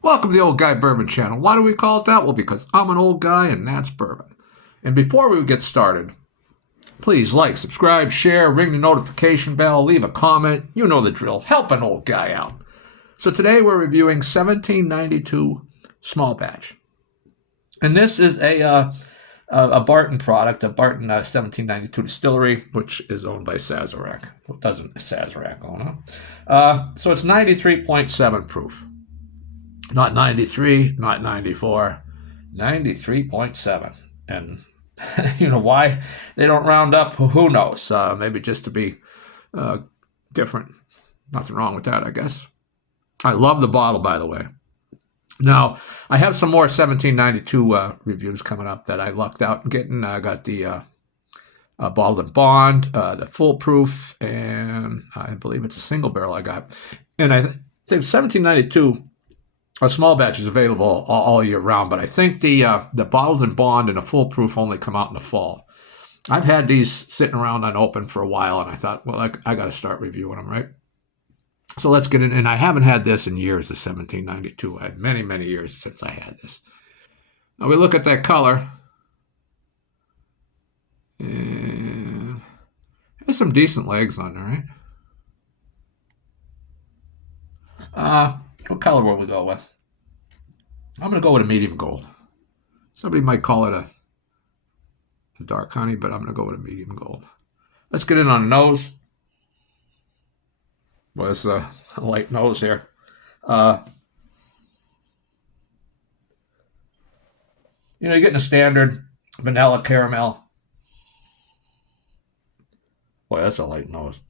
Welcome to the Old Guy Bourbon Channel. Why do we call it that? Well, because I'm an old guy and that's bourbon. And before we get started, please like, subscribe, share, ring the notification bell, leave a comment. You know the drill. Help an old guy out. So today we're reviewing 1792 Small Batch. And this is a Barton product, a Barton 1792 distillery, which is owned by Sazerac. Well, doesn't Sazerac own it? So it's 93.7 proof. Not 93, not 94, 93.7. And you know why they don't round up? Who knows? Maybe just to be different. Nothing wrong with that, I guess. I love the bottle, by the way. Now, I have some more 1792 reviews coming up that I lucked out in getting. I got the Bottled and Bond, the Foolproof, and I believe it's a single barrel I got. And I think 1792, a small batch is available all year round, but I think the Bottled and Bond and the Foolproof only come out in the fall. I've had these sitting around unopened for a while, and I thought, well, I got to start reviewing them, right? So let's get in. And I haven't had this in years, the 1792. I had many, many years since I had this. Now we look at that color. And there's some decent legs on there, right? What color will we go with? I'm going to go with a medium gold. Somebody might call it a dark honey, but I'm going to go with a medium gold. Let's get in on the nose. Well, it's a light nose here. You're getting a standard vanilla caramel. Boy, that's a light nose.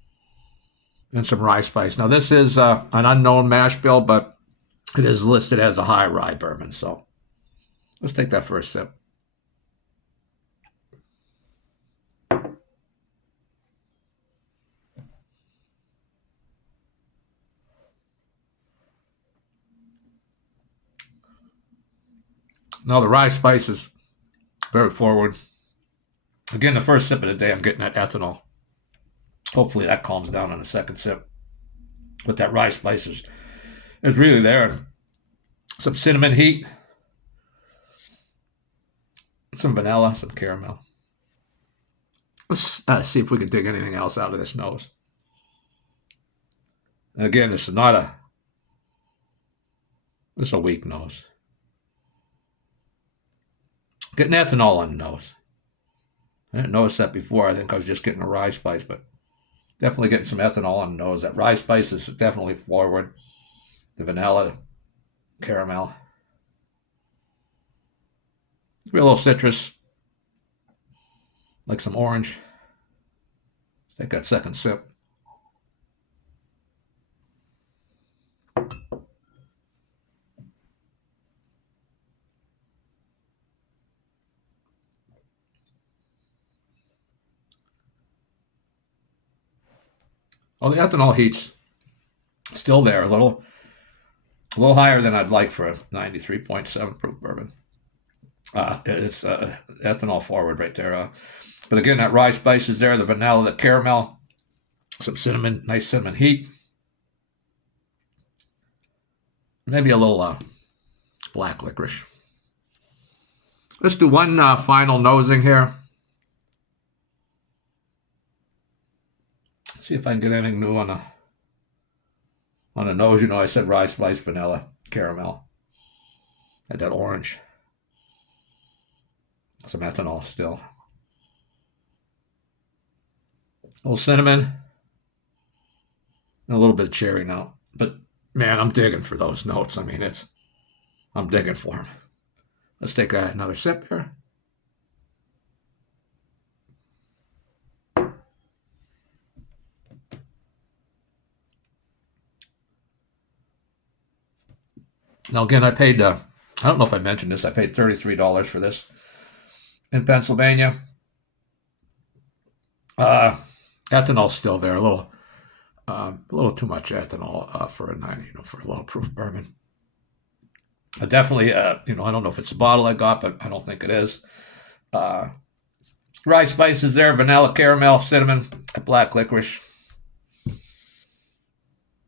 And some rye spice. Now, this is an unknown mash bill, but it is listed as a high rye bourbon. So let's take that first sip. Now, the rye spice is very forward. Again, the first sip of the day, I'm getting that ethanol. Hopefully that calms down on the second sip. But that rye spice is really there. Some cinnamon heat. Some vanilla, some caramel. Let's see if we can dig anything else out of this nose. And again, this is a weak nose. Getting ethanol on the nose. I didn't notice that before. I think I was just getting a rye spice, but definitely getting some ethanol on the nose. That rye spice is definitely forward. The vanilla, caramel. Maybe a little citrus, like some orange. Let's take that second sip. Oh, the ethanol heat's still there, a little higher than I'd like for a 93.7 proof bourbon. It's ethanol forward right there. But again, that rye spice is there, the vanilla, the caramel, some cinnamon, nice cinnamon heat. Maybe a little black licorice. Let's do one final nosing here. See if I can get anything new on the nose. I said rye spice, vanilla, caramel. Had that orange. Some ethanol still. A little cinnamon. And a little bit of cherry now. But man, I'm digging for those notes. I mean, I'm digging for them. Let's take another sip here. Now, again, I paid, I don't know if I mentioned this, I paid $33 for this in Pennsylvania. Ethanol's still there, a little too much ethanol for a 90, for a low proof bourbon. Definitely, I don't know if it's the bottle I got, but I don't think it is. Rye spices there, vanilla, caramel, cinnamon, black licorice.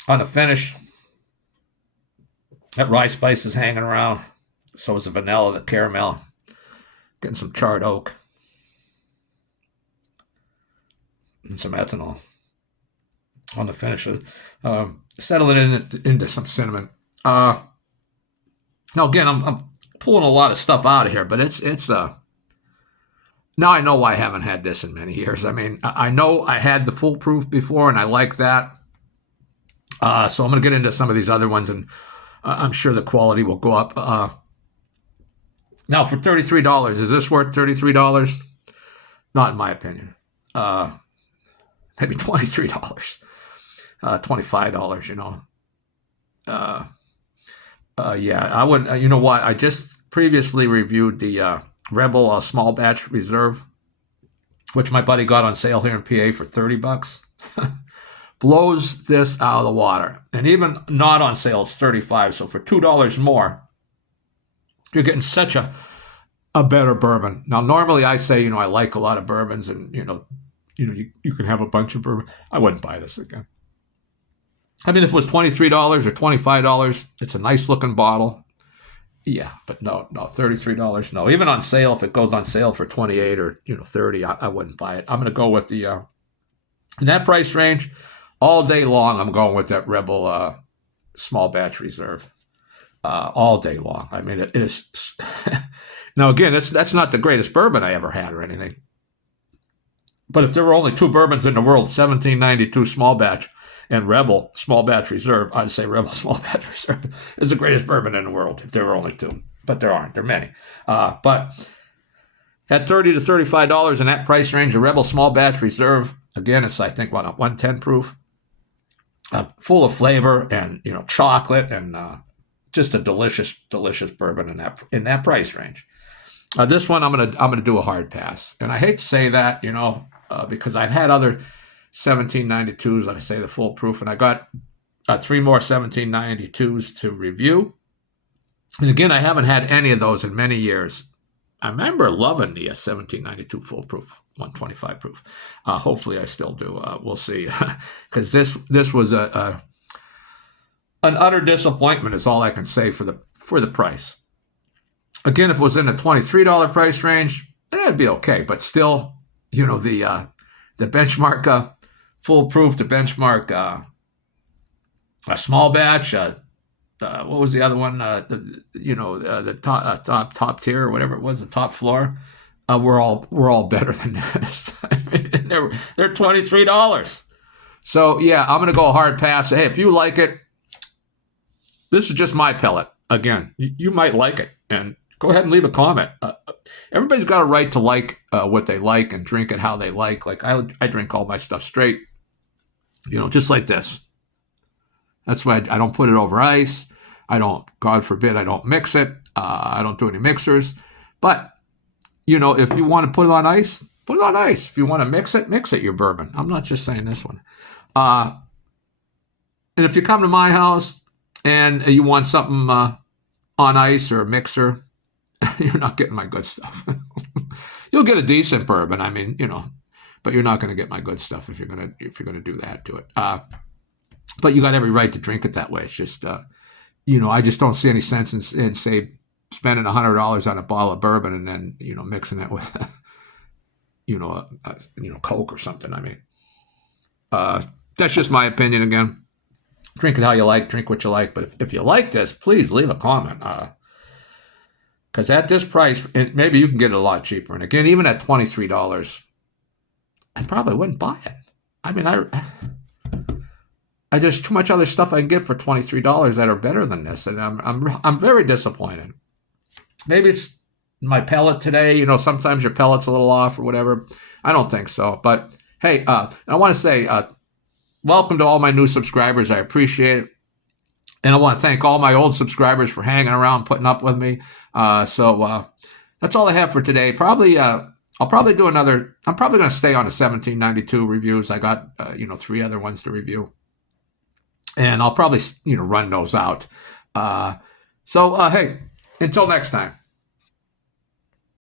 On the finish, That rye spice is hanging around. So is the vanilla, the caramel. Getting some charred oak. And some ethanol on the finishes. Settling it into some cinnamon. Now again, I'm pulling a lot of stuff out of here, but it's now I know why I haven't had this in many years. I mean, I know I had the foolproof before, and I like that. So I'm going to get into some of these other ones, and I'm sure the quality will go up. Now, for $33, is this worth $33? Not in my opinion. Maybe $23, $25, you know. Yeah, I wouldn't, you know what? I just previously reviewed the Rebel Small Batch Reserve, which my buddy got on sale here in PA for $30. Blows this out of the water. And even not on sale, it's $35. So for $2 more, you're getting such a better bourbon. Now, normally I say, you know, I like a lot of bourbons, and, you can have a bunch of bourbon. I wouldn't buy this again. I mean, if it was $23 or $25, it's a nice looking bottle. Yeah, but no, $33, no. Even on sale, if it goes on sale for $28 or, $30, I wouldn't buy it. I'm going to go with the, in that price range, all day long, I'm going with that Rebel Small Batch Reserve. All day long. I mean, it is. Now, again, that's not the greatest bourbon I ever had or anything. But if there were only two bourbons in the world, 1792 Small Batch and Rebel Small Batch Reserve, I'd say Rebel Small Batch Reserve is the greatest bourbon in the world if there were only two. But there aren't. There are many. But at $30 to $35 in that price range, a Rebel Small Batch Reserve, again, it's, I think, what, a 110 proof, full of flavor and, chocolate, and just a delicious, delicious bourbon in that price range. This one, I'm gonna do a hard pass, and I hate to say that, because I've had other 1792s, like I say, the full proof, and I got 3 more 1792s to review. And again, I haven't had any of those in many years. I remember loving the 1792 full proof, 125 proof. Hopefully, I still do. We'll see, because this was an utter disappointment, is all I can say for the price. Again, if it was in the $23 price range, it'd be okay. But still, the benchmark foolproof, the benchmark a small batch. What was the other one? The top tier or whatever it was, the top floor. We're all better than this. I mean, they're $23. So yeah, I'm gonna go a hard pass. Hey, if you like it, this is just my pellet. Again, you might like it, and go ahead and leave a comment. Everybody's got a right to like what they like and drink it how they like. Like I drink all my stuff straight, just like this. That's why I don't put it over ice. I don't, God forbid, I don't mix it. I don't do any mixers. But, if you want to put it on ice, put it on ice. If you want to mix it, your bourbon. I'm not just saying this one. And if you come to my house and you want something on ice or a mixer, you're not getting my good stuff. You'll get a decent bourbon, but you're not going to get my good stuff if you're going to do that to it. But you got every right to drink it that way. It's just, I just don't see any sense in say, spending $100 on a bottle of bourbon and then, mixing it with, Coke or something. I mean, that's just my opinion again. Drink it how you like, drink what you like. But if you like this, please leave a comment. Because at this price, and maybe you can get it a lot cheaper. And again, even at $23, I probably wouldn't buy it. I mean, there's too much other stuff I can get for $23 that are better than this, and I'm very disappointed. Maybe it's my pellet today. Sometimes your pellet's a little off or whatever. I don't think so. But hey, I want to say welcome to all my new subscribers. I appreciate it. And I want to thank all my old subscribers for hanging around, putting up with me. So that's all I have for today. I'll probably do another. I'm probably going to stay on the 1792 reviews. I got 3 other ones to review, and I'll probably run those out. So hey, until next time.